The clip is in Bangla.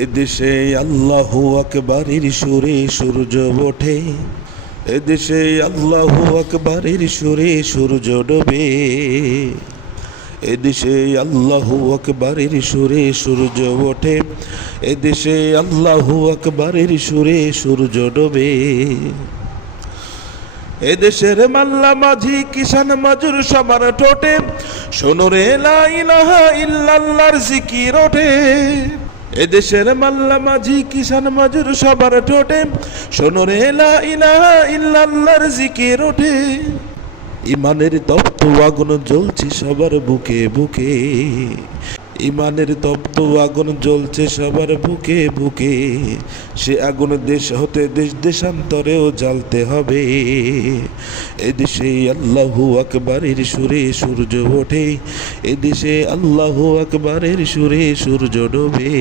এদেশে আল্লাহু আকবারের সুরে সূর্য ওঠে, এদেশে আল্লাহু আকবারের সুরে সূর্য ডোবে, এদেশে আল্লাহু আকবারের সুরে সূর্য ওঠে, এদেশে আল্লাহু আকবারের সুরে সূর্য ডোবে। এদেশের মাল্লা মাঝি কিষান মজুর সবার ঠোঁটে শোনো রে লা ইলাহা ইল্লাল্লাহর জিকির ওঠে। এদেশের মাল্লা মাঝি কিষান মজুর সবার ঠোঁটে শোনো রে লা ইলাহা ইল্লাল্লাহর জিকির ওঠে। ইমানের তপ্ত আগুন জ্বলছে সবার বুকে বুকে, ইমানের তপ্ত আগুন জ্বলছে সবার বুকে বুকে। সে আগুন দেশ হতে দেশ দেশান্তরেও জ্বালতে হবে। এদেশে আল্লাহু আকবারের সুরে সূর্য ওঠে, এদেশে আল্লাহু আকবারের সুরে সূর্য ডোবে।